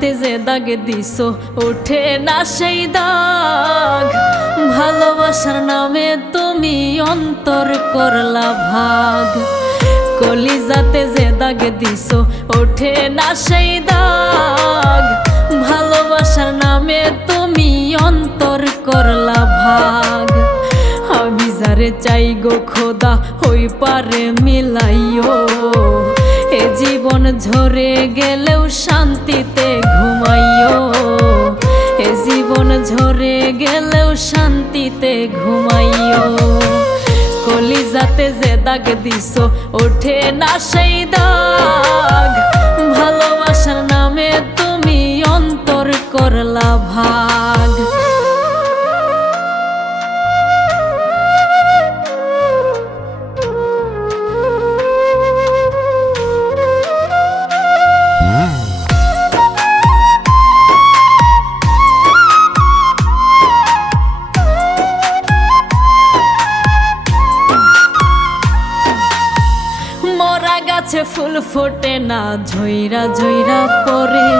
কলিজাতে যে দাগ দিছো ওঠে না সেই দাগ। ভালোবাসার নামে তুমি অন্তর করলা ভাগ। কলিজাতে যে দাগ দিছো ওঠে না সেই দাগ। ভালোবাসার নামে তুমি অন্তর করলা ভাগ। আমি যারে চাই গো খোদা হই পারে মিলাইও। এ জীবন ঝরে গেলেও শান্তিতে ঘুমাইও। এ জীবন ঝরে গেলেও শান্তিতে ঘুমাইও। কলিজাতে যে দাগ দিছো ওঠে না সেই দাগ। ভালোবাসার নামে তুমি অন্তর করলা ভাগ। মরা গাছে ফুল ফোটে না ঝইরা ঝইরা পড়ে।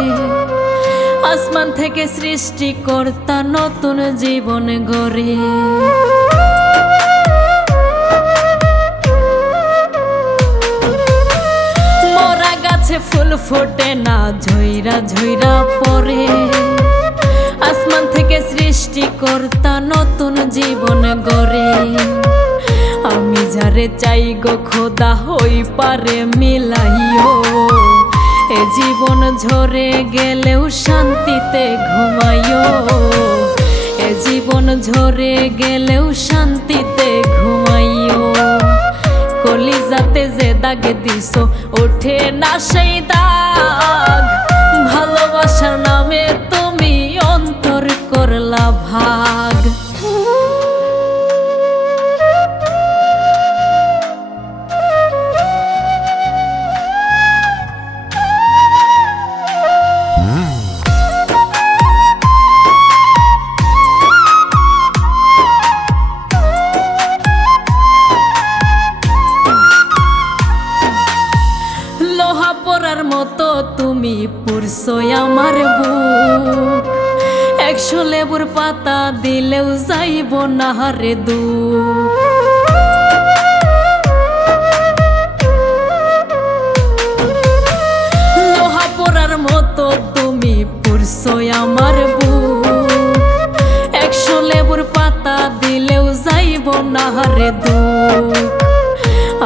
আসমান থেকে সৃষ্টিকর্তা নতুন জীবন গড়ে। মরা গাছে ফুল ফোটে না ঝইরা ঝইরা পড়ে। আসমান থেকে সৃষ্টিকর্তা নতুন জীবন গড়ে। আমি যারে চাই গো খোদা হই পারে মিলাইও। এ জীবন ঝরে গেলেও শান্তিতে ঘুমাইও। এ জীবন ঝরে গেলেও শান্তিতে ঘুমাইও। কলিজাতে যে দাগ দিছো ওঠে না সেই দাগ। ভালোবাসার নামে তুমি অন্তর করলা ভাগ। লোহা পরার মতো তুমি পুরছো আমার বুক। 100 লেবুর পাতা দিলেও যাইব না রে দুঃখ। লোহা পরার মতো তুমি পুরছো আমার বুক। 100 লেবুর পাতা দিলেও যাইব না রে দুঃখ।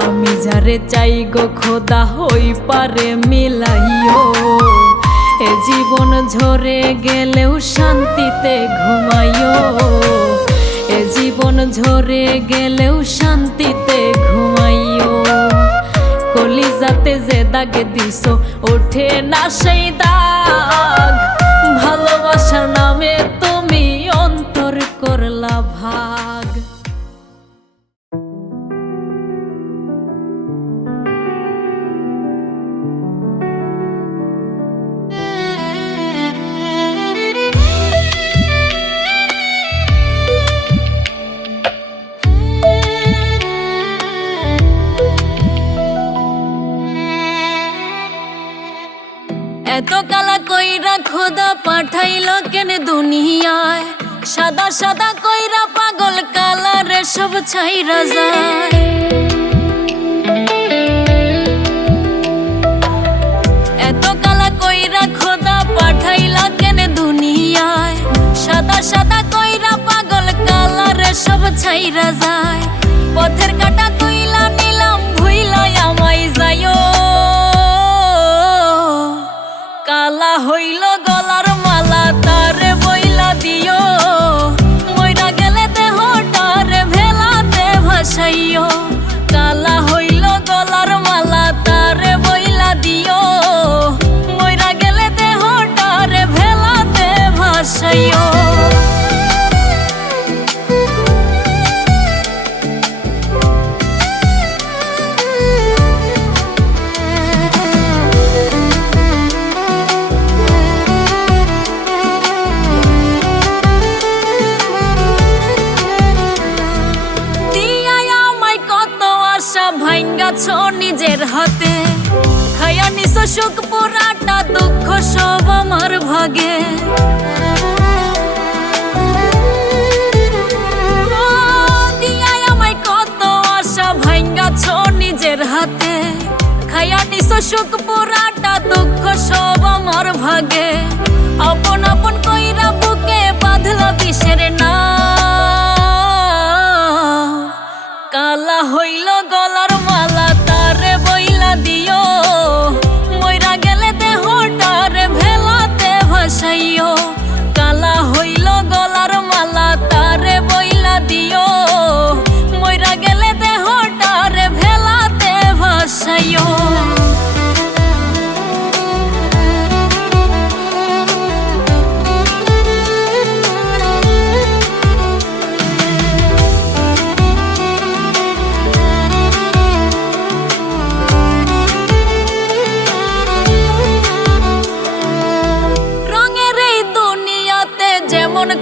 আমি যারে চাই গো খোদা হই পারে মিলাইও। এ জীবন ঝরে গেলেও শান্তিতে ঘুমাইও। এ জীবন ঝরে গেলেও শান্তিতে ঘুমাইও। কলিজাতে যে দাগ দিছো ওঠে না সেই দাগ। ভালোবাসার নামে তুমি অন্তর করলা ভাগ। এত কালা কইরা খোদা পাঠাইলো কেন দুনিয়ায়। সাদা সাদা কইরা পাগল কালারে সব ছাইরা যায়। এত কালা কইরা খোদা পাঠাইলো কেন দুনিয়ায়। সাদা সাদা কইরা পাগল কালারে সব ছাইরা যায়। পথের কাটা তুইলা নিলাম ভুইলা আমায় যাইও। কালা হইল গলার মালা তারে বইলা দিও। মইরা গেলে দেহটারে ভেলাতে ভাসাইও। কালা হইল গলার মালা তারে বইলা দিও। মইরা গেলে দেহটারে ভেলাতে ভাসাইও। ভাইঙ্গাছ নিজের হাতে। খাইয়া নিছ সুখ পুরাটা দুঃখ সব আমার ভাগে। দিয়াই আমায় কত আশা ভাঙ্গাছ নিজের হাতে। খাইয়া নিছ সুখ পুরাটা দুঃখ সব আমার ভাগে। আপন আপন কইরা বুকে বাঁধলা বিষের না। কালা হইল গলার মালা তারে বইলা দিও। মইরা গেলে দেহটারে ভেলাতে ভাসাইও। কালা হইল গলার মালা তারে বইলা দিও। মইরা গেলে দেহটারে ভেলাতে ভাসাইও।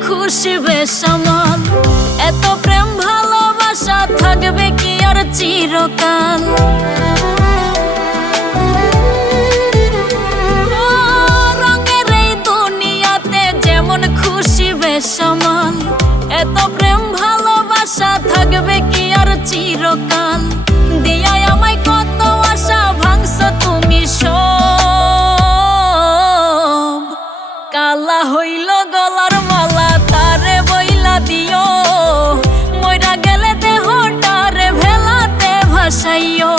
খুশি বেসামাল এত প্রেম ভালোবাসা থাকবে কি আর চিরকাল। রঙের এই দুনিয়াতে যেমন খুশি বেসামাল এত প্রেম ভালোবাসা থাকবে কি আর চিরকাল। দিয়াই আমায় কত আশা ভাঙছ তুমি সব। কালা হইল গলার মালা তারে বইলা দিও। মইরা গেলে দেহটারে ভেলাতে ভাসাইও।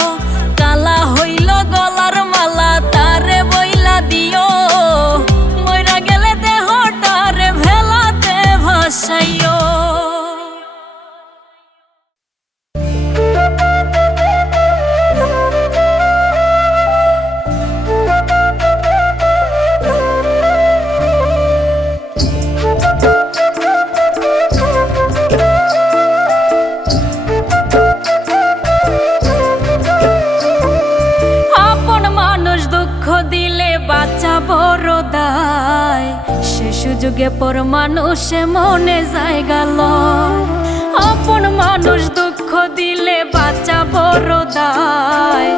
কালা হইল গলার মালা তারে বইলা দিও। মইরা গেলে দেহটারে ভেলাতে ভাসাইও। যুগে পর মানুষে মনে জায়গা লয়। আপন মানুষ দুঃখ দিলে বাঁচা বড় দায়।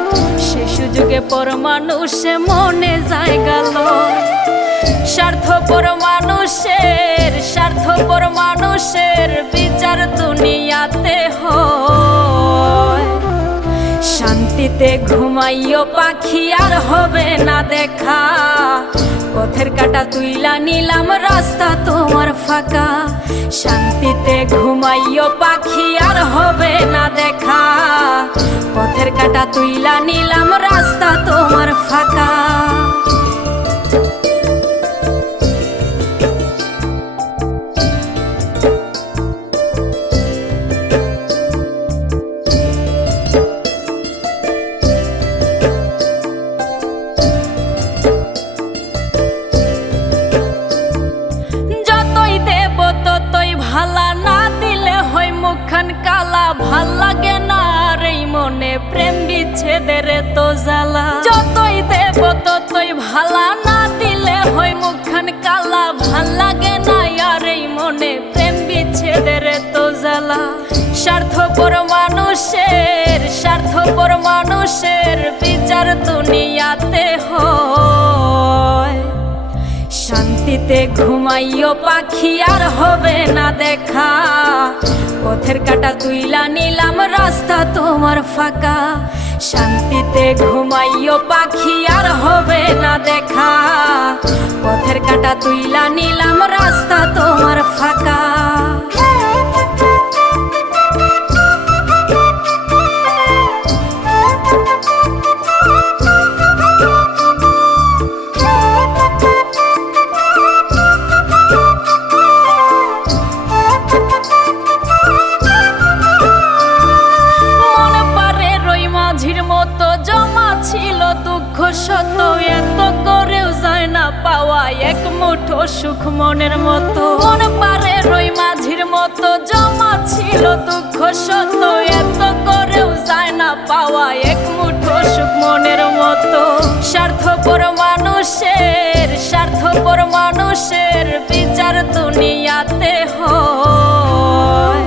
সে সুযোগে পর মানুষে মনে জায়গা লয়। স্বার্থপর মানুষের বিচার দুনিয়াতে হয়। শান্তিতে ঘুমাইও পাখি আর হবে না দেখা। পথের কাটা তুইলা নিলাম রাস্তা তোমার ফাঁকা। শান্তিতে ঘুমাইও পাখি আর হবে না দেখা। পথের কাটা তুইলা নিলাম রাস্তা তোমার ফাঁকা। ভাল লাগে না রে মনে প্রেম বিচ্ছেদের তো জ্বালা। যতই দেব ততই ভালা না দিলে হয় মুখখান কালা। ভাল লাগে না আর এই মনে প্রেম বিচ্ছেদের তো জ্বালা। স্বার্থপর মানুষের বিচার দুনিয়াতে হয়। শান্তিতে ঘুমাইও পাখি আর হবে না দেখা। পথের কাটা তুইলা নিলাম রাস্তা তোমার ফাঁকা। শান্তিতে ঘুমাইও পাখি আর হবে না দেখা। পথের কাটা তুইলা নিলাম রাস্তা তোমার ফাঁকা। এত করেও যায় না পাওয়া এক মুঠো সুখ মনের মতো। মন পারে রই মাঝির মতো জমা ছিল দুঃখ সত্য। এত করেও যায় না পাওয়া এক মুঠো সুখ মনের মতো। স্বার্থপর মানুষের বিচার দুনিয়াতে হয়।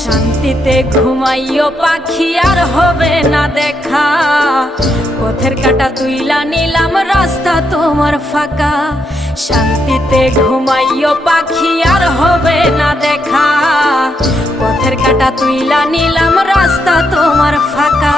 শান্তি শান্তিতে ঘুমাইও পাখি আর হবে না দেখা। পথের কাঁটা তুইলা নিলাম রাস্তা তোমার ফাঁকা। শান্তিতে ঘুমাইও পাখি আর হবে না দেখা। পথের কাঁটা তুইলা নিলাম রাস্তা তোমার ফাঁকা।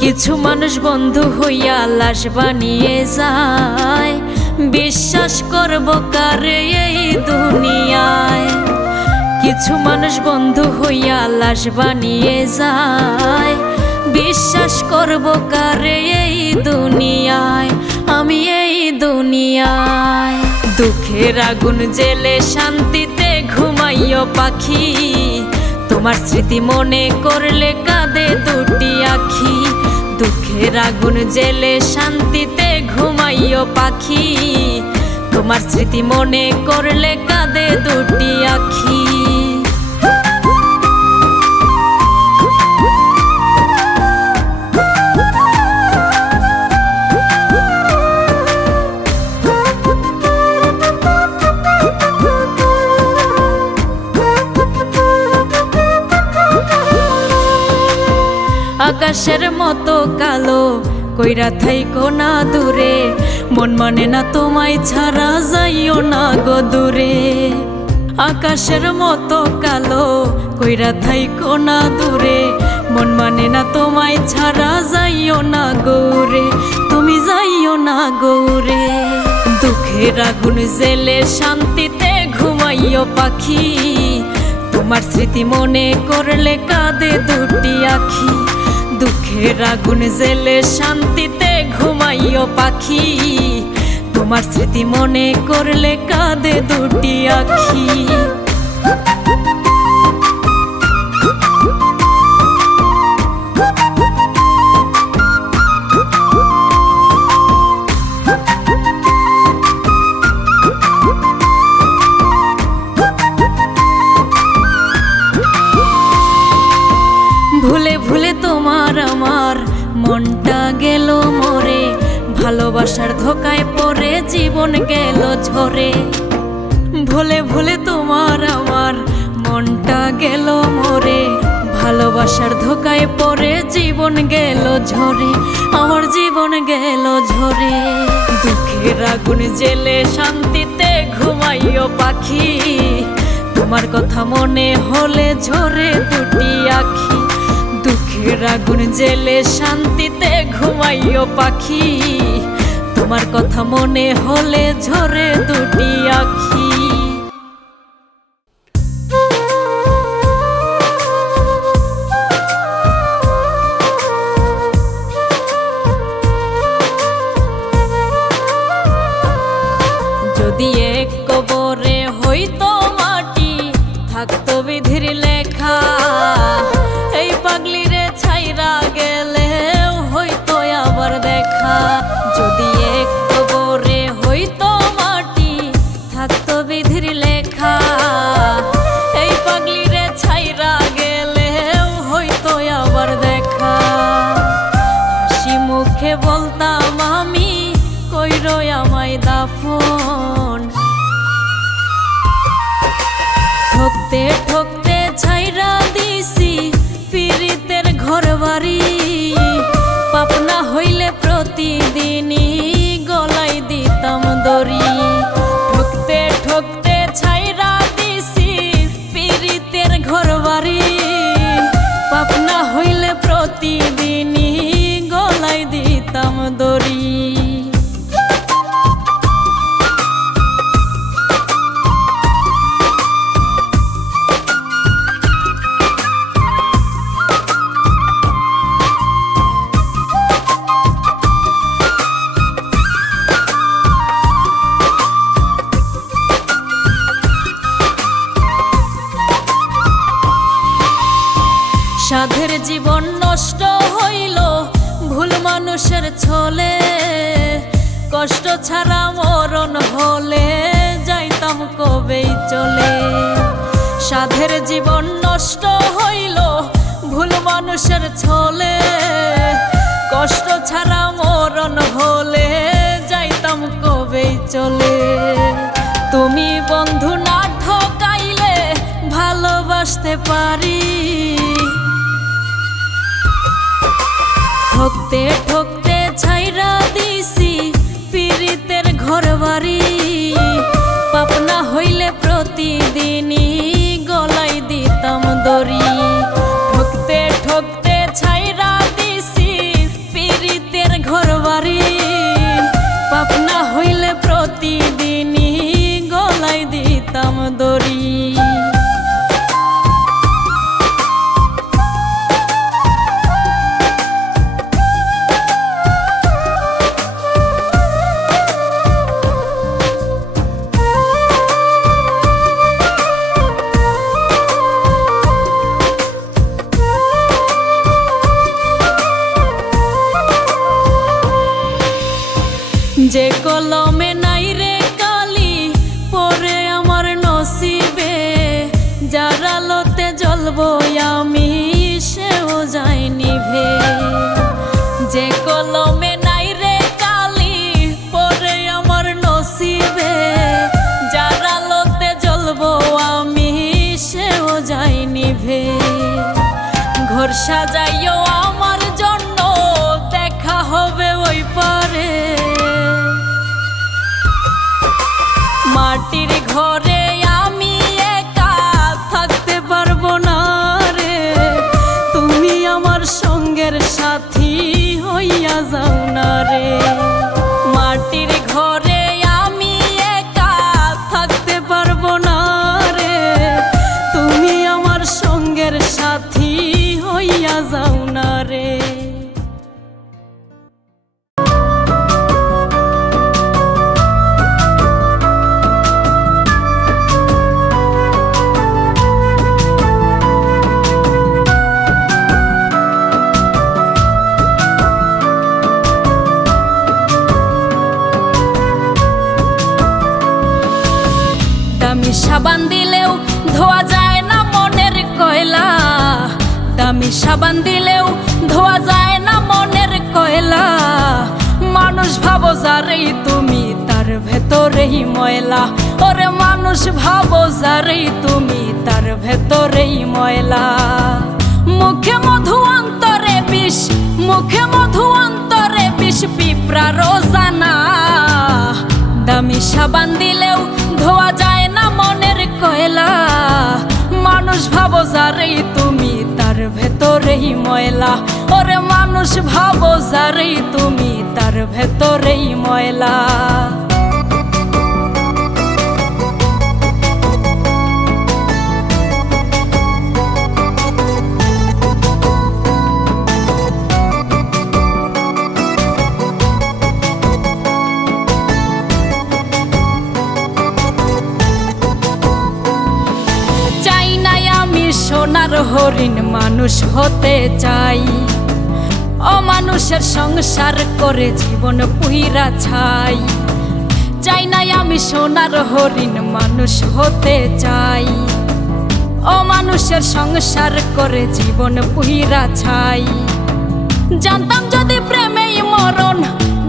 কিছু মানুষ বন্ধু হইয়া লাশ বানিয়ে যায়, বিশ্বাস করব কারে এই দুনিয়ায়। কিছু মানুষ বন্ধু হইয়া লাশ বানিয়ে যায়, বিশ্বাস করব কারে এই দুনিয়ায়। আমি এই দুনিয়ায় দুঃখের আগুন জেলে শান্তিতে ঘুমাইও পাখি। তোমার স্মৃতি মনে করলে কাঁদে দুটি আখি। দুঃখের আগুন জেলে শান্তিতে ঘুমাইও পাখি। তোমার স্মৃতি মনে করলে কাঁদে দুটি আখি। আকাশের মতো কালো কইরা থাইকো না দূরে, মন মানে না তোমায় ছাড়া যাইও না গো দূরে। আকাশের মতো কালো কইরা থাইকো না দূরে, মন মানে না তোমায় ছাড়া যাইও না গৌরে। তুমি যাইও না গৌরে। দুঃখের আগুন জেলে শান্তিতে ঘুমাইও পাখি। তোমার স্মৃতি মনে করলে কাঁদে দুটি আখি। দুঃখের আগুন জেলে শান্তিতে ঘুমাইও পাখি। তোমার স্মৃতি মনে করলে কাঁদে দুটি আখি। ভুলে ভুলে তোমার আমার মনটা গেল মরে, ভালোবাসার ধোকায় পড়ে জীবন গেল ঝরে। ভুলে ভুলে তোমার আমার মনটা গেল মরে, ভালোবাসার ধোকায় পড়ে জীবন গেল ঝরে। আমার জীবন গেল ঝরে। দুঃখের আগুন জেলে শান্তিতে ঘুমাইও পাখি। তোমার কথা মনে হলে ঝরে দুটি আখি। দুঃখের আগুন জেলে শান্তিতে ঘুমাইও পাখি। তোমার কথা মনে হলে ঝরে দুটি আখি। যদি এক কবরে হইতো মাটি, থাকতো বিধির লেখা। এই পাগলিরে ছাইরা গেলে হইতো আবার দেখা। যদি এক কবরে হইতো মাটি, থাকতো বিধির লেখা। এই পাগলিরে ছাইরা গেলে হইতো আবার দেখা। হাসি মুখে বলতাম আমি, কইরো আমায় দাফন। ঠকতে ঠকতে ছাইরা দিছি পীড়িতের ঘর বাড়ি। পাপনা হইলে প্রতিদিনই গলায় দিতাম দড়ি। ঠকতে ঠকতে ছাইরা দিছি পীড়িতের ঘর বাড়ি। পাপনা হইলে প্রতিদিনই গলায় দিতাম দড়ি। সাধের জীবন নষ্ট হইল ভুল মানুষের ছলে। কষ্ট ছাড়া মরণ হলে কবেই চলে। সাধের জীবন নষ্ট হইল ভুল মানুষের ছলে, কষ্ট ছাড়া মরণ হলে যাইতাম কবেই চলে। তুমি বন্ধু না ঠকাইলে ভালোবাসতে পারি, ঠকতে ঠকতে ছাইরা দিছি পীড়িতের ঘর বাড়ি। পাপ না হইলে প্রতিদিনই গলায় দিতাম দড়ি, ঠকতে ঠকতে ছাইরা দিছি পীড়িতের ঘর বাড়ি। পাপ না হইলে প্রতিদিনই গলায় দিতাম দড়ি। যে কলমে নাই রে কালি পরে আমার নসিবে, যার আলোতে জ্বলবো আমি সেও যায় নিভে। যে কলমে নাই রে কালি পরে আমার নসিবে, যার আলোতে জ্বলবো আমি সেও যায় নিভে। ঘর সাজাইও আমার জন্য দেখা হবে ওই পারে, মাটির ঘরে আমি একা থাকতে পারবো না রে। তুমি আমার সঙ্গের সাথী হইয়া যাও না রে। মাটির ঘরে আমি একা থাকতে পারবো না রে। তুমি আমার সঙ্গের সাথী হইয়া যাও না রে। দামি সাবান দিলেও ধোয়া যায় না মনের কয়লা, দামি সাবান দিলেও ধোয়া যায় না মনের কয়লা। মানুষ ভাবো যারেই তুমি তার ভেতরেই ময়লা, ওরে মানুষ ভাবো যারেই তুমি তার ভেতরেই ময়লা। মুখে মধু অন্তরে বিষ, মুখে মধু অন্তরে বিষ, পিঁপড়া রোজানা। দামি সাবান দিলেও ধোয়া যায় না মনের কয়লা। মানুষ ভাবো যারেই তুমি তার ভেতরেই ময়লা, ওরে মানুষ ভাবো যারেই তুমি তার ভেতরেই ময়লা। সোনার হরিণ মানুষ হতে চাই, অমানুষের সংসার করে জীবন পুইরা ছাই। চাই নাই আমি সোনার হরিণ মানুষ হতে চাই, অমানুষের সংসার করে জীবন পুইরা ছাই। জানতাম যদি প্রেমেই মরণ,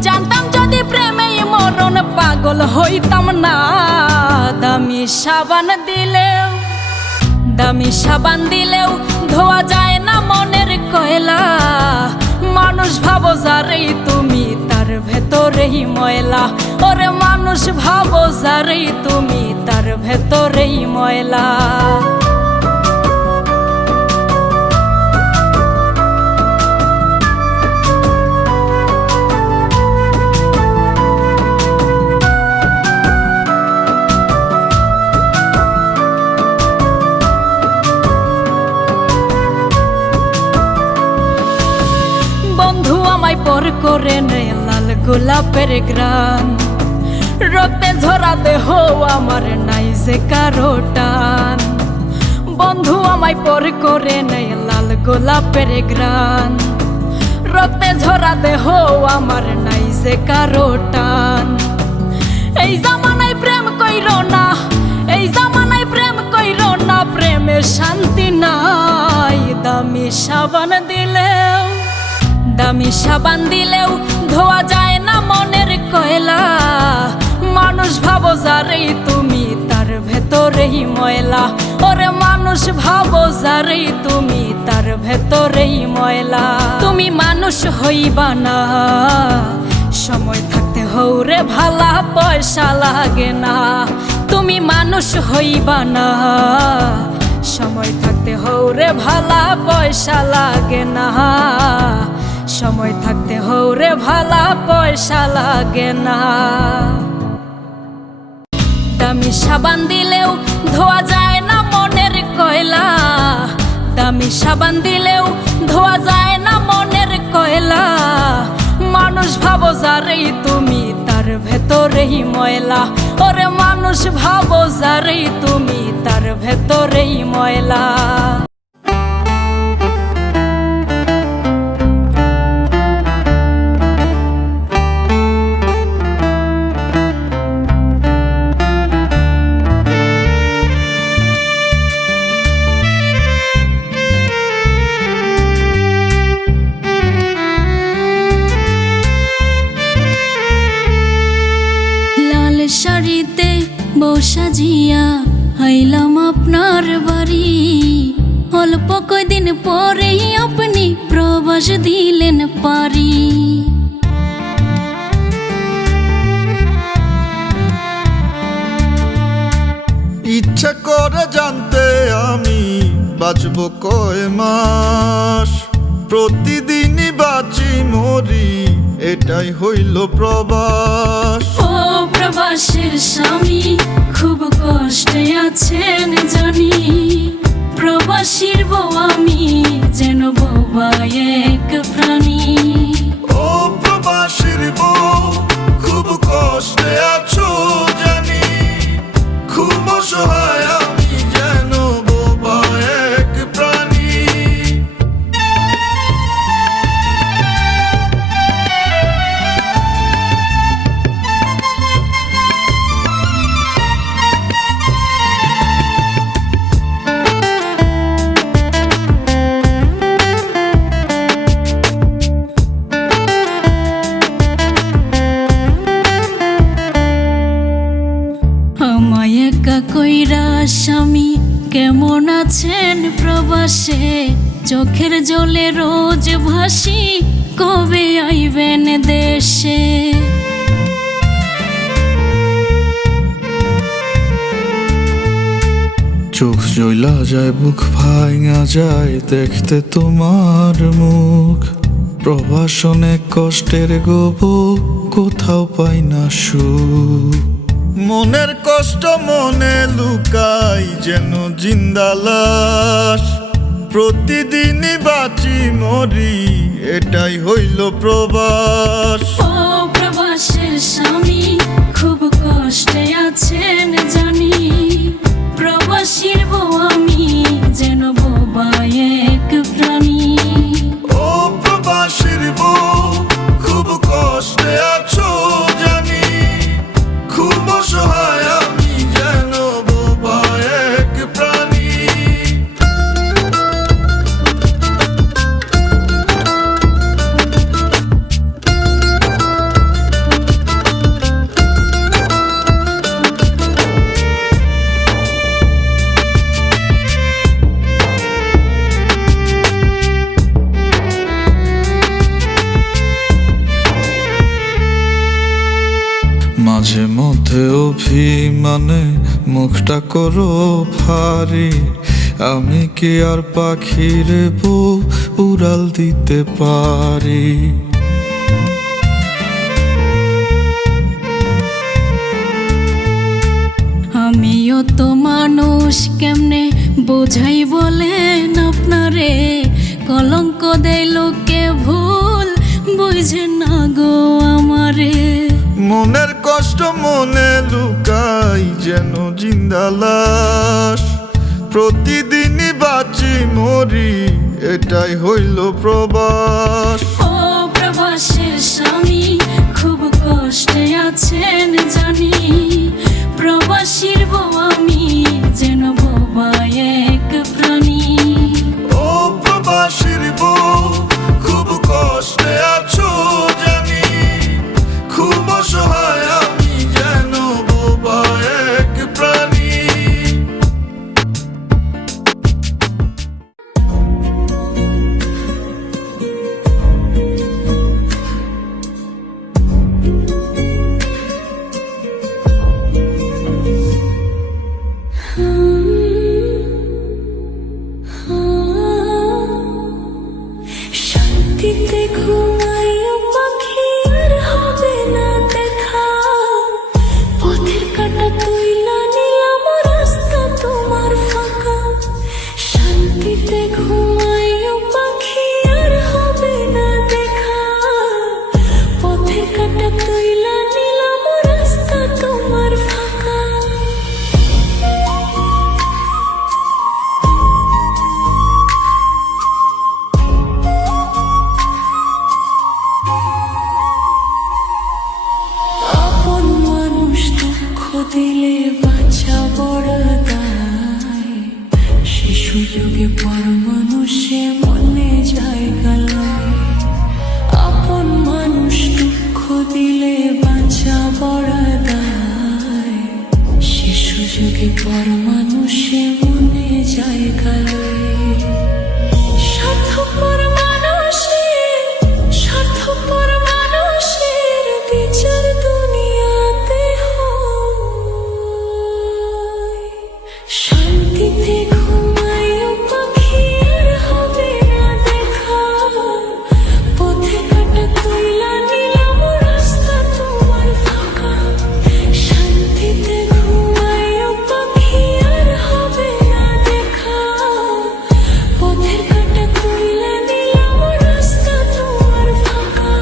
জানতাম যদি প্রেমেই মরণ, পাগল হইতাম না। দামি সাবান দিলেও, দামি সাবান দিলেও ধোয়া যায় না মনের কয়লা। মানুষ ভাবো যারেই তুমি তার ভেতরেই ময়লা, ওরে মানুষ ভাবো যারেই তুমি তার ভেতরেই ময়লা। পর করে নে লাল গোলাপের গ্রান, রক্তে ঝরা দেহ আমার নাই যে কারো টান। বন্ধু আমায় পর করে নে লাল গোলাপের গ্রান, রক্তে ঝরা দেহ আমার নাই যে কারো টান। এই জামানায় প্রেম কইরো না, এই সাবান দিলেও দামি সাবান দিলেও ধোয়া যায় না মনের কয়লা। মানুষ ভাবো যারেই তুমি তার ভেতরেই ময়লা। ওরে মানুষ ভাবো যারেই তুমি তার ভেতরেই ময়লা। তুমি মানুষ হইবা না সময় থাকতে হৌরে ভালা পয়সা লাগে না। তুমি মানুষ হইবা না সময় থাকতে হৌরে ভালা পয়সা লাগে না। সময় থাকতে হৌরে ভালা পয়সা লাগে না। দামি সাবান দিলেও ধোয়া যায় না মনের কয়লা। দামি সাবান দিলেও ধোয়া যায় না মনের কয়লা। মানুষ ভাবো যারেই তুমি তার ভেতরেই ময়লা। ওরে মানুষ ভাবো যারেই তুমি তার ভেতরেই ময়লা। শাড়িতে বউ সাজিয়া আইলাম আপনার বাড়ি। অল্প কয়দিন পরেই আপনি প্রবাস দিলেন পারি। ইচ্ছা করে জানতে আমি বাঁচব কয় মাস। প্রতিদিনই বাঁচি মরি এটাই হইল প্রবাস। ও প্রবাসের স্বামী খুব কষ্টে আছেন জানি। প্রবাসীর বউ আমি যেন বোবা এক প্রাণী। ও প্রবাসীর বউ খুব কষ্টে আছো জানি। খুব অসহায় আমি যেন বোবা এক প্রাণী। আমায় একা কইরা স্বামী কেমন আছেন প্রবাসে। চোখের জলে রোজ ভাসি কবে আইবেন দেশে। চোখ জ্বলা যায় বুক ভাঙা যায় দেখতে তোমার মুখ। প্রবাসনে কষ্টের গোব কোথাও পাই না সুখ। মনের কষ্ট মনে লুকাই যেন জিন্দা লাশ। প্রতিদিনই বাঁচি মরি এটাই হইল প্রবাস। ও প্রবাসের স্বামী খুব কষ্টে আছেন জানি। প্রবাসীর বউ আমি যেন বোবা এক প্রাণী। ও প্রবাসীর বউ খুব কষ্টে আছো জানি। খুব অসহায় আমি যেন বোবা এক প্রাণী। মাঝে মধ্যে অভিমানে মুখটা করো ভারী। আমি কি আর পাখির বউ উড়াল দিতে পারি। আমিও তো মানুষ কেমনে বোঝাই বলেন আপনারে। কলঙ্ক দেয় লোকে ভুল বুঝে না গো আমারে। মনের কষ্ট মনে লুকাই যেন জিন্দা লাশ। প্রতিদিনই বাঁচি মরি এটাই হইল প্রবাস। ও প্রবাসের স্বামী খুব কষ্টে আছেন জানি। প্রবাসীর বউ আমি যেন বোবা এক প্রাণী। ও প্রবাসীর শান্তিতে ঘুমাইও পাখি আর হবে না দেখা, পথের কাঁটা তুইলা নিলাম রাস্তা তোমার ফাঁকা। শান্তিতে ঘুমাইও পাখি আর হবে না দেখা, পথের কাঁটা তুইলা নিলাম রাস্তা তোমার ফাঁকা। আপন মানুষ দুঃখ দিলে বাঁচা বড় দায়, সে সুযোগে পর মানুষে মনে জায়গা লয়। আপন মানুষ দুঃখ দিলে বাঁচা বড় দায়, সে সুযোগে পর মানুষে মনে জায়গা লয়। স্বার্থপর মানুষের, স্বার্থপর মানুষের বিচার দুনিয়াতে হয়। শান্তিতে ঘুমাইও পাখি আর হবে না দেখা, পথে কাঁটা তুইলা নিলাম রাস্তা তোমার ফাঁকা। শান্তিতে ঘুমাইও পাখি আর হবে না দেখা, পথের কাঁটা তুইলা নিলাম রাস্তা তোমার ফাঁকা।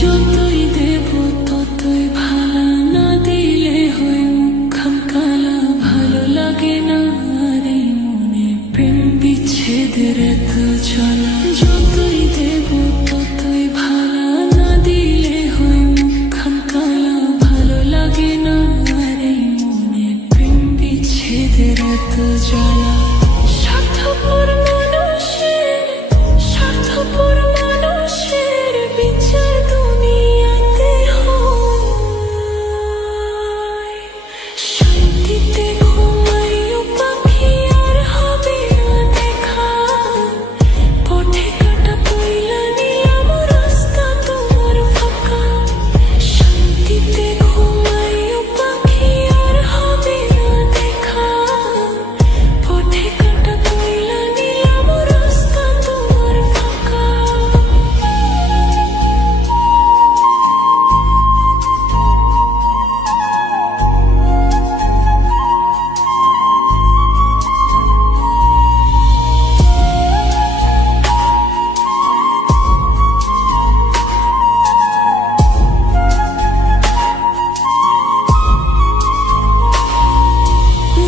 যতই দেব ততই ভালা, না দিলে হয় মুখখান কালা। ভালো লাগে না আর এই মনে প্রেম বিচ্ছেদের এত জ্বালা। যতই দেব ততই ভালা, না দিলে হয় মুখখান কালা। ভালো লাগে না আর এই মনে প্রেম বিচ্ছেদের এত জ্বালা। স্বার্থপর মানুষের, স্বার্থপর মানুষের বিচার দুনিয়াতে হয়। শান্তিতে ঘুমাইও পাখি আর হবে না দেখা, পথে কাঁটা তুইলা নিলাম রাস্তা তোমার ফাঁকা। শান্তিতে ঘুমাইও পাখি আর হবে না দেখা, পথে কাঁটা তুইলা নিলাম রাস্তা তোমার ফাঁকা।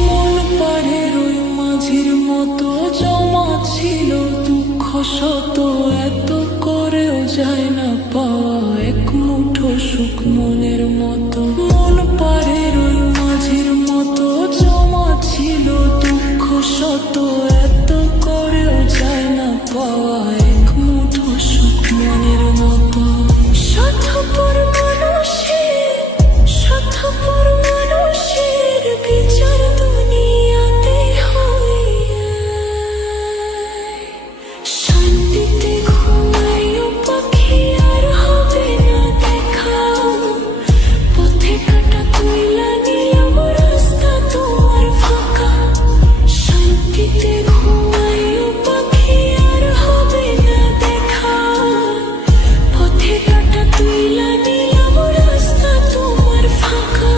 মন পাড়ের ওই মাঝির মতো জমা ছিল দুঃখ শত, এত করেও যায় না পাওয়া এক মুঠো সুখ মনের মতো। মন পাড়ের ওই মাঝির মতো জমা ছিল দুঃখ শত, এত করেও যায় না পাওয়া এক মুঠো সুখ মনের মতো। স্বার্থপর মানুষের, স্বার্থপর মানুষের বিচার দুনিয়াতে হয়। শান্তিতে ঘুমাইও পাখি আর হবে না দেখা, পথে কাঁটা তুইলা নিলাম রাস্তা তোমার ফাঁকা। শান্তিতে ঘুমাইও পাখি আর হবে না দেখা, পথে কাঁটা তুইলা নিলাম রাস্তা তোমার ফাঁকা।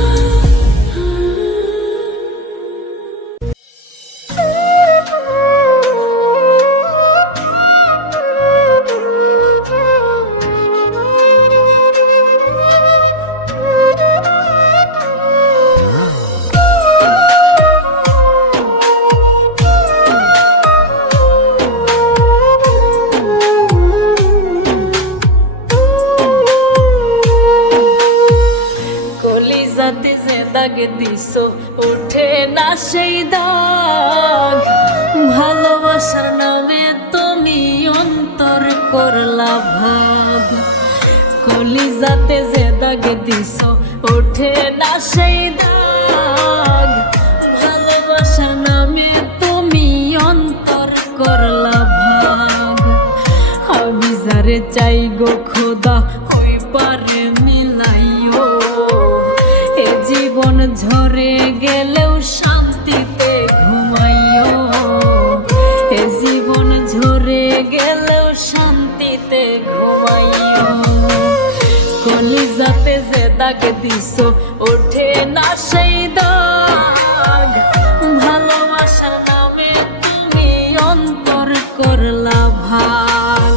কলিজাতে যে দাগ দিছো ওঠে না সেই দাগ, ভালোবাসার নামে তুমি অন্তর করলা ভাগ কলিজাতে যে দাগ দিছ ওঠে না সেই দাগ ভালোবাসার নামে তুমি অন্তর করলা ভাগ আমি যারে চাই গো খোদা ওই পারে মিলাইও এ জীবন ঝরে গেলেও শান্তিতে ঘুমাইও এ জীবন ঝরে গেলেও শান্তিতে ঘুমাইও কলিজাতে যে দাগ দিছ ওঠে না সেই দাগ ভালোবাসার নামে তুমি অন্তর করলা ভাগ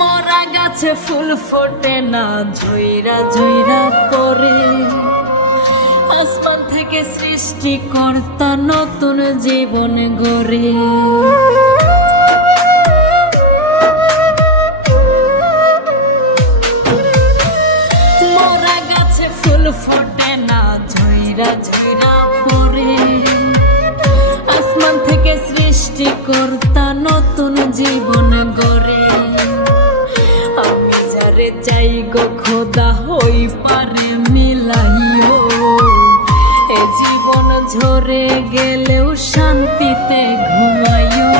মরা গাছে ফুল ফোটে না ঝইরা ঝইরা পরে আসমান থেকে সৃষ্টিকর্তা নতুন জীবন গড়ে মরা গাছে ফুল ফোটে না ঝইরা ঝইরা পরে আসমান থেকে সৃষ্টিকর্তা নতুন জীবন গড়ে আমি যারে চাই গো খোদা হই পারে মিলাইও এ জীবন ঝরে গেলেও শান্তিতে ঘুমাইও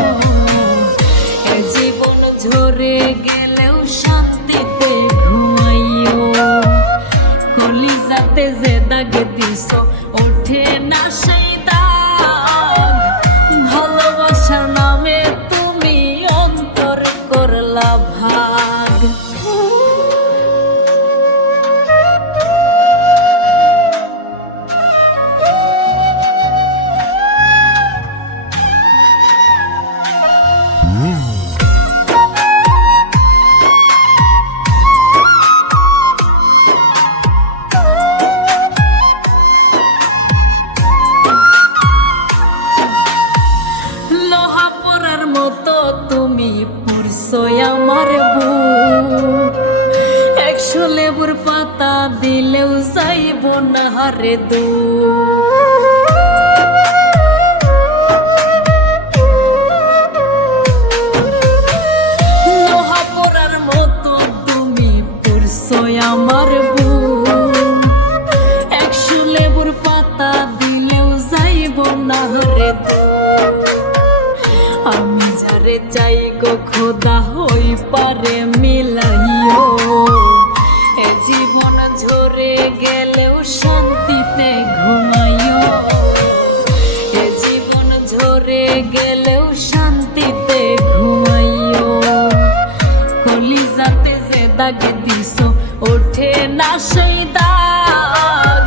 এ জীবন ঝরে গেলেও শান্তিতে ঘুমাইও কলিজাতে যে দাগ দিছ ওঠে না সেই দাগ ভালোবাসার নামে তুমি অন্তর করলা ভাগ লোহা পরার মতো তুমি পুরছো আমার বুক 100 লেবুর পাতা দিলেও যাইব না হারে লোহা পরার মতো তুমি পুরছো আমার বুক 100 লেবুর পাতা দিলেও যাইব না হারে আমি যারে চাই গো খোদা হই পারে মিলাইও এ জীবন ঝরে গেলেও শান্তিতে ঘুমাইও এ জীবন ঝরে গেলেও শান্তিতে ঘুমাইও কলিজাতে যে দাগ দিছ ওঠে না সেই দাগ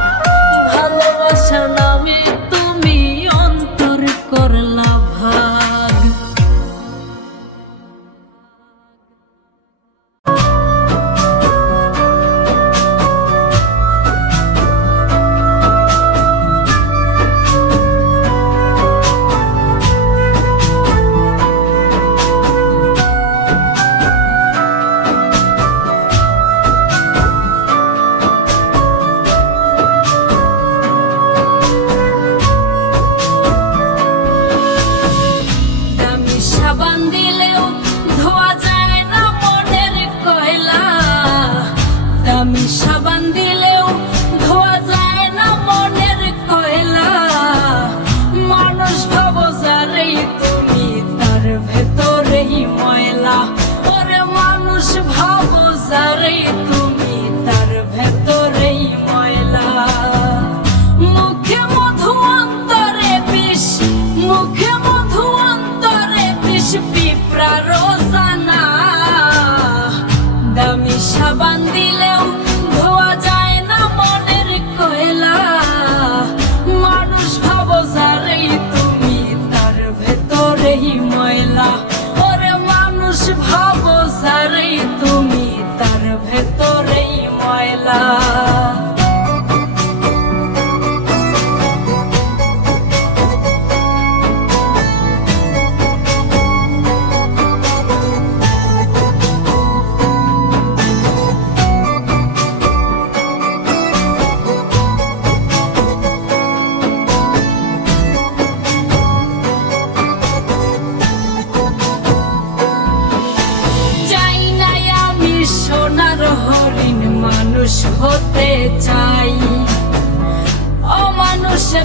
ভালোবাসার নামে তুমি অন্তর করলা ভাগ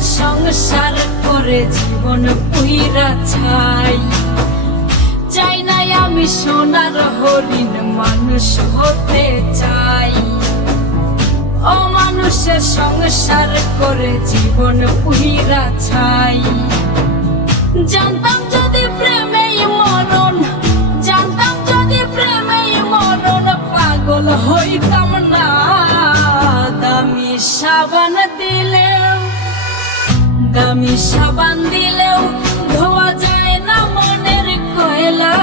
সংসার করে জীবন পুইরা ছাই। চাই নাই আমি সোনার হরিণ, মানুষ হতে চাই। অমানুষের সংসার করে জীবন পুইরা ছাই। জানতাম যদি প্রেমেই মরণ, জানতাম যদি প্রেমেই মরণ, পাগল হইতাম না। দামি সাবান দিলেও, দামি সাবান দিলেও ধোয়া যায় না মনের কয়লা।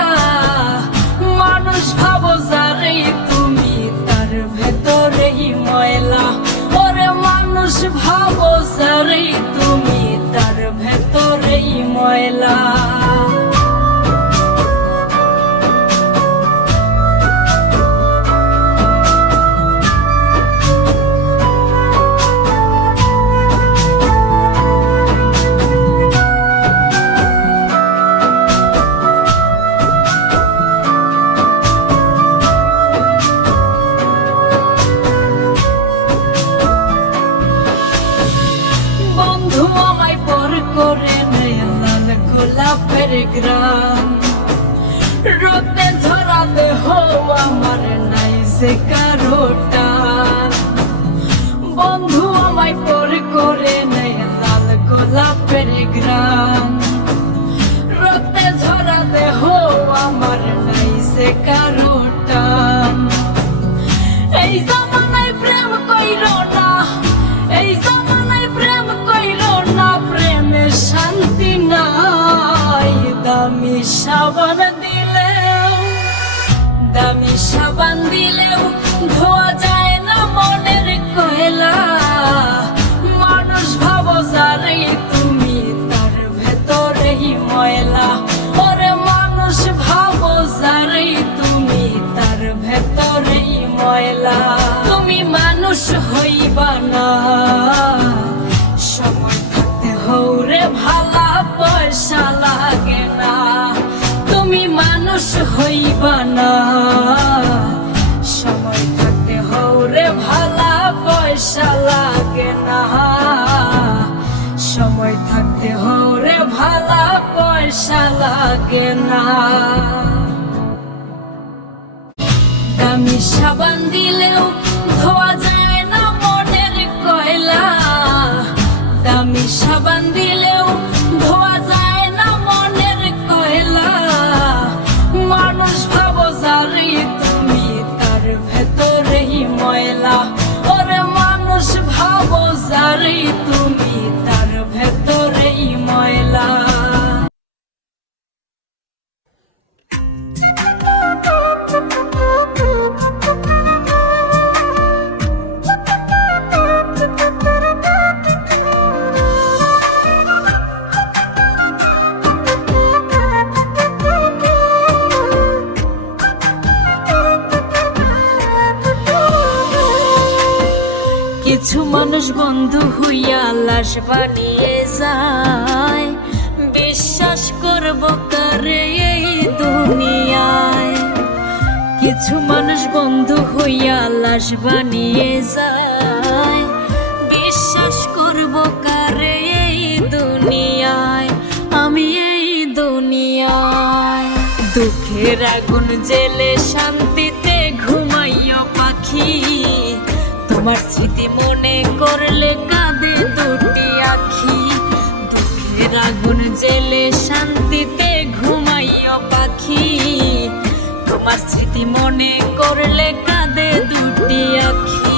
মানুষ ভাবো যারে তুমি, তার ভেতরেই ময়লা। ওরে মানুষ ভাবো যারে তুমি, তার ভেতরেই ময়লা। বন্ধু আমায় পর করে নেয় লাল গোলাপের গ্রাম। রোদে ঝরা দেহ আমার নাই যে কারোটা। বন্ধু আমায় পর করে নেয় লাল গোলাপের গ্রাম। রোদে ঝরা দেহ আমার নাই যে কারোটা। এই জামানায় প্রেম কইরো না, এই জামানায় প্রেম কইরো না, প্রেমে শান্তি নাই। দামি সাবান দিলেও, দামি সাবান দিলেও ধোয়া যায় না মনের কয়লা। মানুষ ভাবো যারে তুমি, তার ভেতরেই ময়লা। ওরে মানুষ ভাবো যারে তুমি, তার ভেতরেই ময়লা। তুমি মানুষ হইবা না, সময় থাকতে হৌরে ভালা পয়সা লাগে না। তুমি মানুষ হইবা না, সময় থাকতে হৌরে ভালা পয়সা লাগে না। সময় থাকতে হৌরে ভালা পয়সা লাগে না। দামি সাবান দিলেও ধোয়া যায় না মনের কয়লা। দামি সাবান দিলেও ধোয়া যায় না মনের কয়লা। মানুষ ভাবো যারে তুমি, তার ভেতরেই ময়লা। ওরে মানুষ ভাবো যারে তুমি, তার ভেতরেই ময়লা। কিছু মানুষ বন্ধু হইয়া লাশ বানিয়ে যায়। বিশ্বাস করব কারে এই দুনিয়ায়। কিছু মানুষ বন্ধু হইয়া লাশ বানিয়ে যায়। বিশ্বাস করব কারে এই দুনিয়ায়, আমি এই দুনিয়ায়। দুঃখের আগুন জেলে শান্তিতে ঘুমাইও পাখি। তোমার স্মৃতি মনে করলে কাঁদে দুটি আখি। দুঃখের আগুন জেলে শান্তিতে ঘুমাইও পাখি। তোমার স্মৃতি মনে করলে কাঁদে দুটি আখি।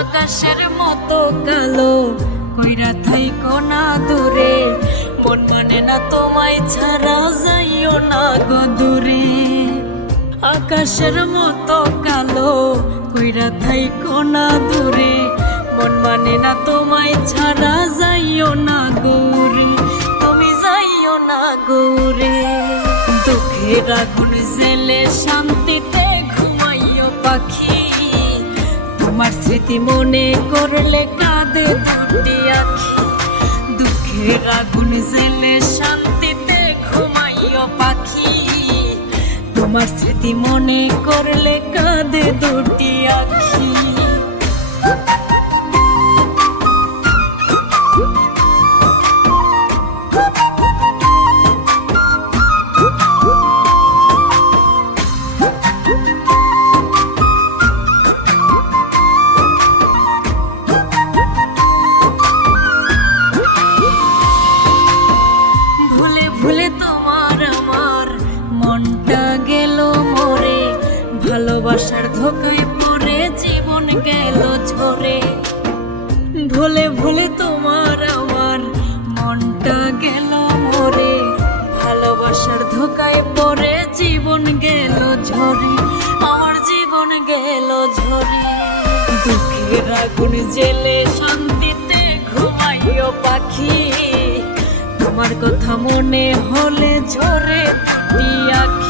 আকাশের মতো কালো কইরা থাইকো না দূরে। মন মানে না তোমায় ছাড়া যাইও না গো দূরে। আকাশের মতো কালো কইরা থাইকো না দূরে। মন মানে না তোমায় ছাড়া যাইও না গৌরে। তুমি যাইও না গৌরে। দুঃখের আগুন জেলে শান্তিতে ঘুমাইও পাখি, তোমার স্মৃতি মনে করলে কাঁদে দুটি আখি। দুঃখের আগুন জেলে শান্তিতে ঘুমাইও পাখি, তোমার স্মৃতি মনে করলে কাঁদে দুটি আখি। ভালোবাসার ধোকায় পড়ে জীবন গেল ঝরে, ভুলে ভুলে তোমার আমার মনটা গেল মরে। ভালোবাসার ধোকায় পড়ে জীবন গেল ঝরে, আমার জীবন গেল ঝরে। দুঃখের আগুন জেলে শান্তিতে ঘুমাইও পাখি, তোমার কথা মনে হলে ঝরে দুটি আখি।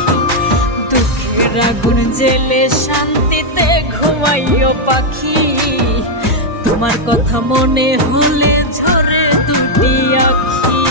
আগুন জেলে শান্তিতে ঘুমাইও পাখি, তোমার কথা মনে হলে ঝরে দুটি আখি।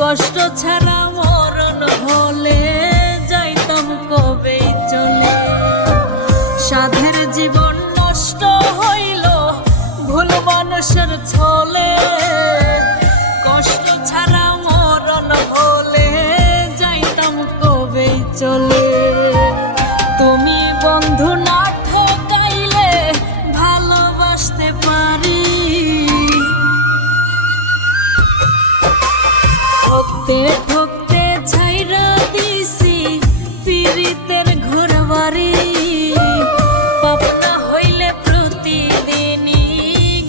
কষ্ট ছাড়া মরণ হলে যাইতাম কবে চলে। সাধের জীবন নষ্ট হইল ভুল মানুষের ছলে, কষ্ট ছাড়া মরণ হলে যাইতাম কবে চলে। তুমি বন্ধু না ঠকাইলে ভালোবাসতে পারি, ঠকতে ঠকতে ছাইরা দিছি পীড়িতের ঘর বাড়ি। পাপনা হইলে প্রতিদিনই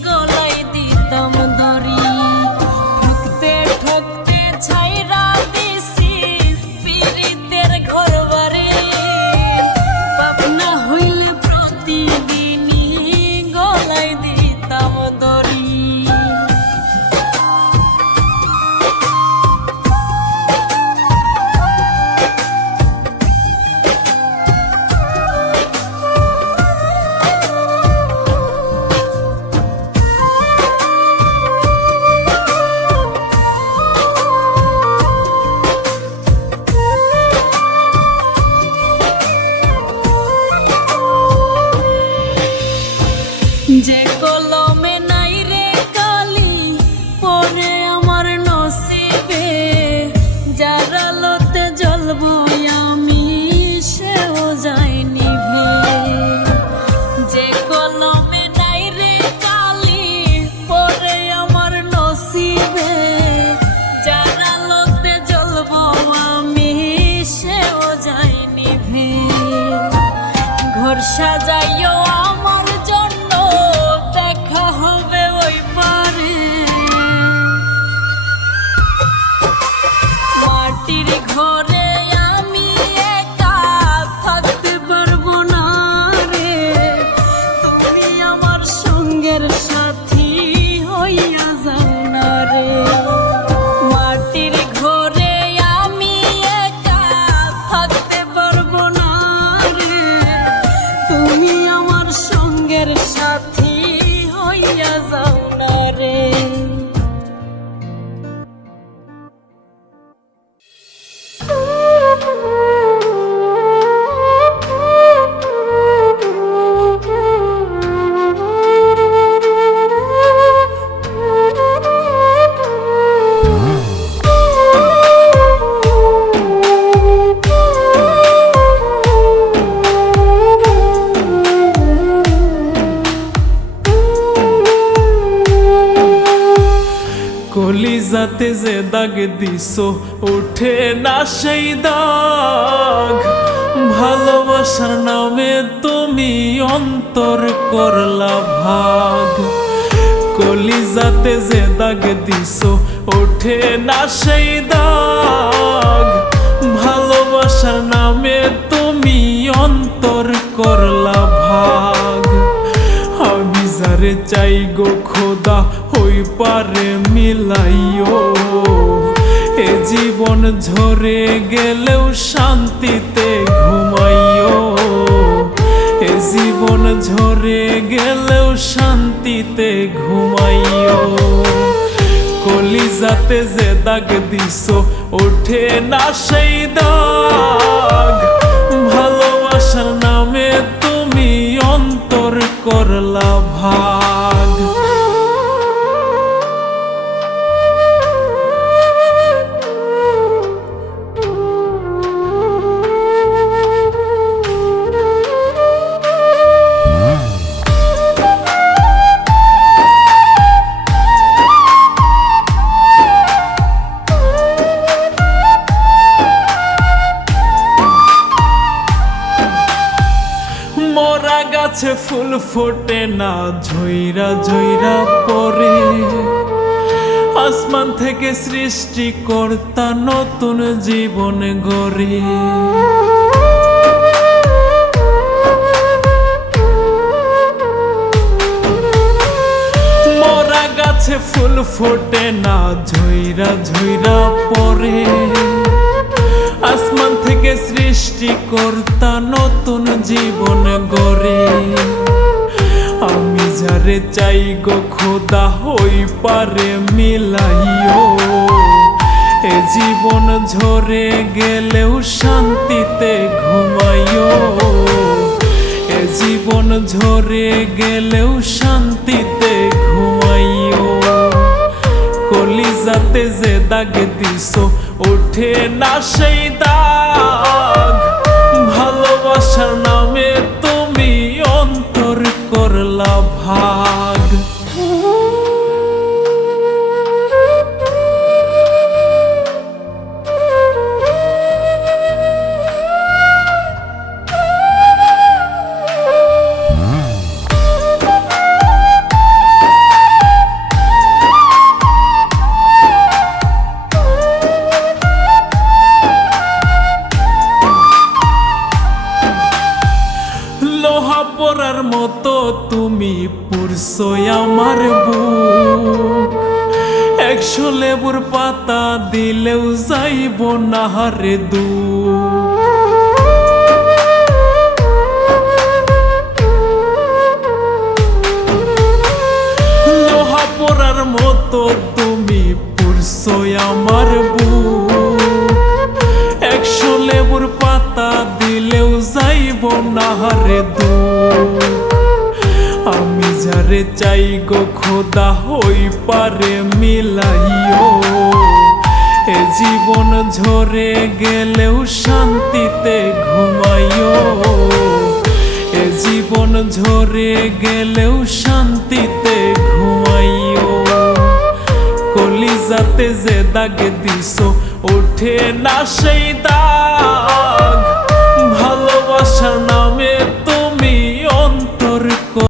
গলাই দিতাম দড়ি, ঠকতে ঠকতে ছাইরা দিছি পীড়িতের ঘর বাড়ি। পাপনা হইলে প্রতিদিনই গলাই দিতাম দড়ি। যে কলমে নাই রে কালি পরে আমার নসিবে, যার আলোতে জ্বলবো আমি সেও যায় নিভে। যে কলমে নাই রে কালি সাজাইও আমার জন্য, দেখা হবে ওই পারে। মাটির ঘরে আমি একা থাকতে পারবো না রে, তুমি আমার সঙ্গের সাথী হইয়া যাও না রে। মাটির ঘরে আমি একা থাকতে পারবো না রে, তুমি আমার সঙ্গের সাথী হইয়া যাও না রে। কলিজাতে যে দাগ দিছো ওঠে না সেই দাগ, ভালোবাসার নামে তুমি অন্তর করলা ভাগ। কলিজাতে যে দাগ দিছো ওঠে না সেই দাগ, ভালোবাসার নামে তুমি অন্তর করলা ভাগ। আমি যারে চাই গো খোদা হই পারে মিলাইও, এ জীবন ঝরে গেলেও শান্তিতে ঘুমাইও, এ জীবন ঝরে গেলেও শান্তিতে ঘুমাইও। কলিজাতে যে দাগ দিছো ওঠে না সেই দাগ, ভালোবাসার নামে তুমি অন্তর করলা ভাগ। মরা গাছে ফুল ফোটে না ঝইরা ঝইরা পড়ে, আসমান থেকে সৃষ্টিকর্তা নতুন জীবন গড়ে। মরা গাছে ফুল ফোটে না ঝইরা ঝইরা পড়ে, আসমান থেকে সৃষ্টিকর্তা নতুন জীবন গড়ে। আমি যারে চাই গো খোদা হই পারে মিলাইও, এ জীবন ঝরে গেলেও শান্তিতে ঘুমাইও, এ জীবন ঝরে গেলেও শান্তিতে ঘুমাইও। কলিজাতে যে দাগ দিছো ওঠে না সেই দাগ, ভালোবাসার নামে তুমি অন্তর করলা ভাগ। লোহা পরার মতো তুমি পুরছো আমার বুক, 100 লেবুর পাতা দিলেও যাইব না রে দুঃখ। লোহা পরার মতো তুমি পুরছো আমার বুক, 100 লেবুর পাতা দিলেও যাইব না রে দুঃখ। আমি যারে চাই গো খোদা হই পারে মিলাইও, এ জীবন ঝরে গেলেও শান্তিতে ঘুমাইও, এ জীবন ঝরে গেলেও শান্তিতে ঘুমাইও। কলিজাতে যে দাগ দিছো ওঠে না সেই দাগ,